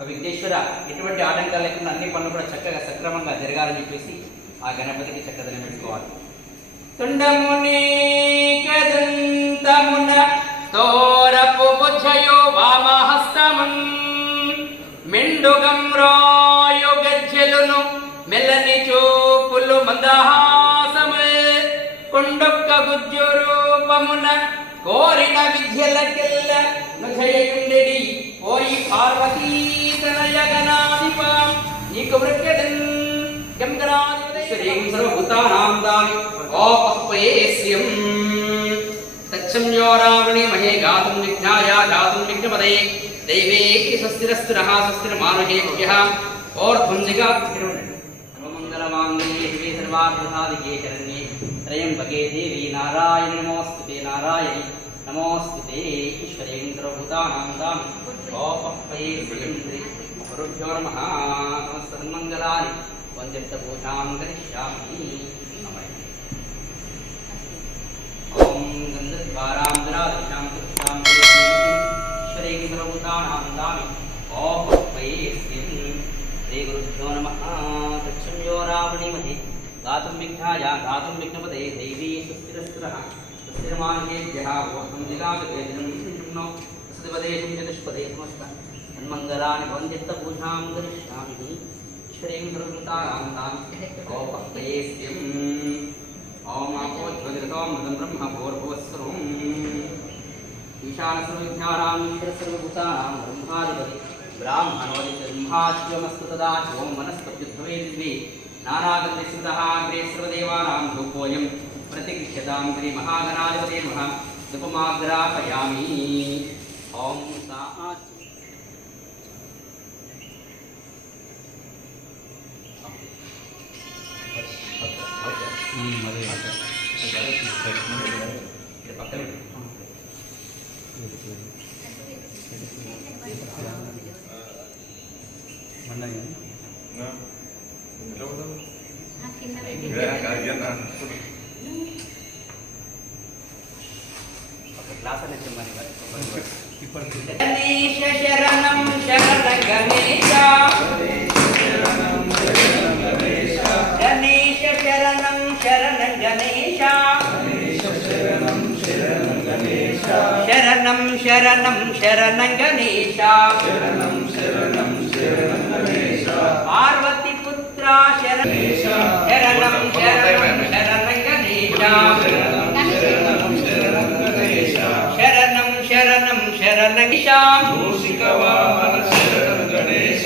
విఘ్నేశ్వర ఎటువంటి ఆటంకాలు లేకుండా అన్ని పనులు కూడా చక్కగా సక్రమంగా జరగాలని చెప్పేసి ఆ గణపతికి చక్కదనం పెట్టుకోవాలి. తుండముని కదంతమున తోరపు బుజ్జయో వామహస్తమం మెండుగం రాయు గజ్జెలును మెల్లని చూపులు మందహాసమే కొండొక్క గుజ్జు రూపమున కోరిన విద్యలకెల్ల నుజయుండెడి ఓయి పార్వతీ తనయ గణాధిప నీకు వృక్కదన్ గంగరాధిపతేశ్వరీం సర్వభూతానాం దామి ఓపహ్వయేస్యం తచ్చమ్యో రావణే మహే గాతుం విఘ్నాయ గాతుం విఘ్నపదే దైవే స్వస్తిరస్తునః స్వస్తిర్మానుషే భవ్యః ఓర్ధ్వం జిగాత్తిరుణ్ సర్వమంగళమాంగళ్యే శివే సర్వార్థసాధికే శరణ్యే త్రయంబకే దేవి నారాయణి నమోస్తుతే నారాయణి నమోస్తుతే ఈశ్వరీం సర్వభూతానాం దామి ఓపహ్వయేస్యం గురుభ్యో నమః సమస్తన్మంగళాని వంద్యర్థపూజాం కరిష్యామి. ఓం గంధద్వారాం దురాదిశాం కృష్ణాం ఈశ్వరీం సర్వభూతానాం దామి ఓపహ్వయేస్యం శ్రీ గురుభ్యో నమః. తచ్చమ్యో రావణీమహే గాతుం విఘ్నాయ గాతుం విఘ్నపదే దైవీ స్వస్తిరస్తునః స్వస్తిర్మానుషేభ్యः ఓర్ధ్వం జిగాగతే దినం వసుదేవదేశం చతుష్పదే సమస్త సన్మంగళాని వంద్యర్థపూజాం కరిష్యామి. ఈశ్వరీం సర్వభూతానాం దామి ఓపహ్వయేస్యం. ఓం ఆపోజ్వలితం మృదం బ్రహ్మ భూర్భువస్సర్వం ఈశాన సర్వవిద్యానాం ఈశ్వర సర్వభూతానాం బ్రహ్మాధిపతి బ్రాహ్మణోది బ్రహ్మాచ్యమస్తు తదా ఓం వనస్పత్యుద్భవే దివ్యే నానాగంధి స్మృతః అగ్రే సర్వదేవానాం ధూపోయం ప్రతిగృహ్యతాం శ్రీ మహాగణాధిపతే నమః. ధూపమాగ్రాపయామి. ఓం సాత్ గణేశ శరణం శరణ గణేశ గణేశ శరణం శరణ గణేశ శరణం శరణం శరణ గణేశ పార్వతి పుత్ర శరణం శరణం శరణం శరణ గణేశ శరణం శరణం శరణ గణేశ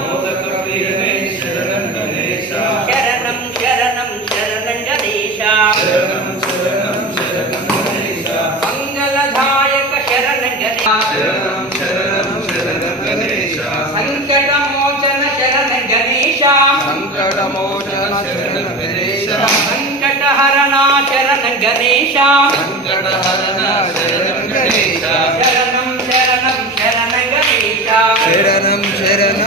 మోదక ప్రియనే శరణ గణేశ శరణం శరణం శరణ గణేశ మంగళదాయక శరణ గణేశ సంకటమోచన శరణ గణేశ సంకటహరణ శరణ గణేశ శరణం శరణం శరణ గణేశ శరణం శరణం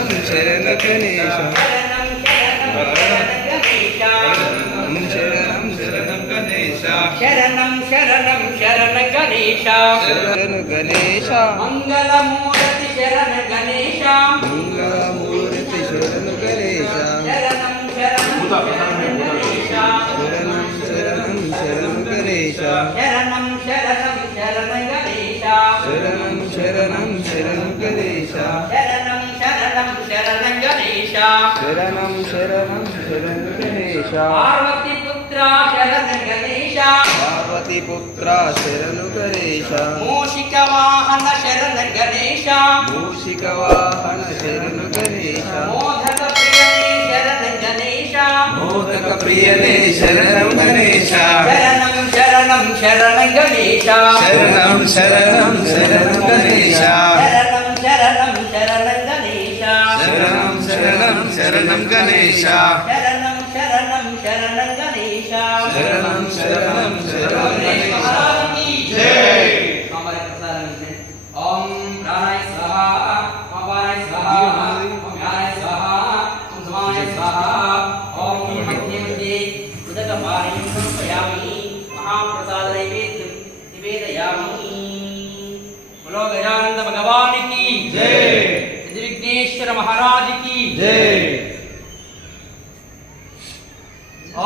శరణ గణేశ శరణం శరణం గణేశ శరణం శరణం శరణ గణేశ శరణ గణేశ మంగళమూర్తి శరణ గణేశ మంగళమూర్తి శరణ గణేశ శరణం శరణం శరణ గణేశ శరణం శరణం శరణ గణేశ శరణం శరణం శరణ గణేశ శరణం శరణం శరణ గణేశ శరణం శరణం శరణ గణేశ శరణం శరణం శరణ గణేశ పార్వతి పుత్ర శరణ గణేశ పార్వతి పుత్ర శరణు గణేశ మూషిక వాహన శరణ గణేశ మూషిక వాహన శరణు గణేశ మోదక ప్రియనే శరణ గణేశ మోదక ప్రియనే శరణం గణేశ శరణం శరణం శరణ గణేశ శరణం శరణం శరణం గణేశ శరణం శరణం శరణ గణేశ శరణం శరణం శరణం గణేశ శరణం శరణం శరణ గణేశ శరణం శరణం శరణం గణేశ జై కామర ప్రసాదం. ఓం ప్రాణాయ స్వాహా ఓం వారాయ స్వాహా ఓం యానాయ స్వాహా ఓం సమానాయ స్వాహా ఓం మధ్యే మధ్యే ఉదక పానీయం సమర్పయామి. మహాప్రసాద నైవేద్యం నివేదయామి. బలో गजानंद भगवान की जय। विघ्नेश्वर महाराज की जय।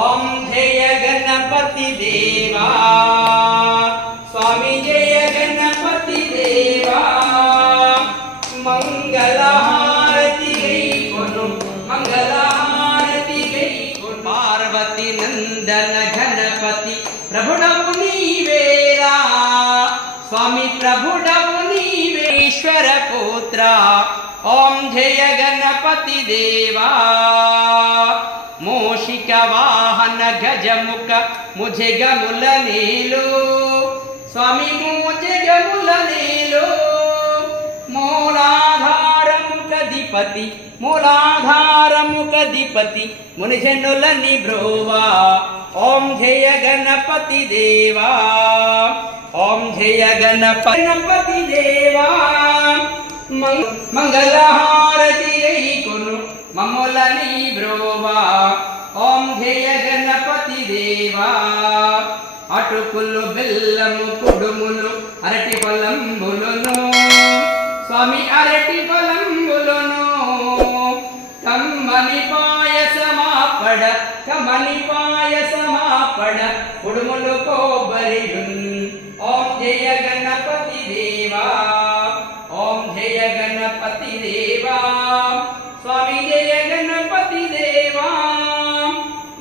ओम जय गणपति देवा स्वामी जय गणपति देवा मंगलहारति गई कोनु मंगलहारति गई कोनु पार्वती नंदन गणपति प्रभुडवु नीवेरा स्वामी प्रभुडवु नीवेश्वर पुत्र ओम जय गणपति देवा मूषिक वाहन गजमुख मुझे गमुल नीलो स्वामी मुझे गमुल नीलो मूलाधार मुख अधिपति मुनिजनुल निब्रोवा ओम जय गणपति देवा ओम जय गणपति देवा मंगलहारति गई कुनु मम्मुలని బ్రోవా ఓం జయ గణపతి దేవా అటుకులు బెల్లము కుడుములు అరటి పలంబులను స్వామి అరటి పలంబులను కమ్మని పాయసమాపడ కుడుములు కొబ్బరియున్ ఓం జయ గణపతి దేవా ఓం జయ గణపతి దేవా स्वामी जय गणपति देवा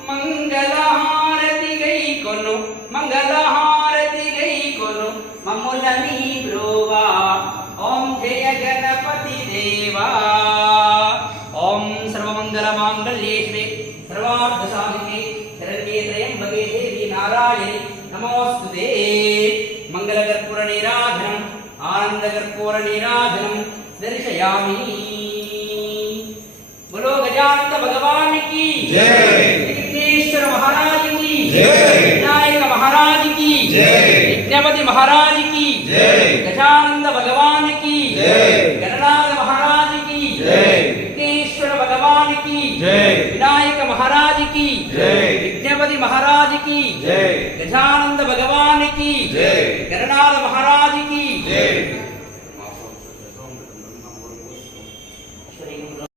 मंगलहारति गई कोनु मम्मुలని ब्रोवा ओम जय गणपति देवा ओम सर्वमंगल मांगल्ये शिवे सर्वार्थ साधिके शरण्ये त्र्यंबके देवी नारायणी नमोस्तुते मंगल कर्पूर नीराजनम आनंद कर्पूर नीराजनम दर्शयामि बोलो गजानंद भगवान की जय। विघ्नेश्वर महाराज की जय। विनायक महाराज की जय। विघ्नपति महाराज की जय। गजानंद भगवान की जय। गणनाथ महाराज की जय। विघ्नेश्वर भगवान की जय। विनायक महाराज की जय। विघ्नपति महाराज की जय। गजानंद भगवान की जय। गणनाथ महाराज की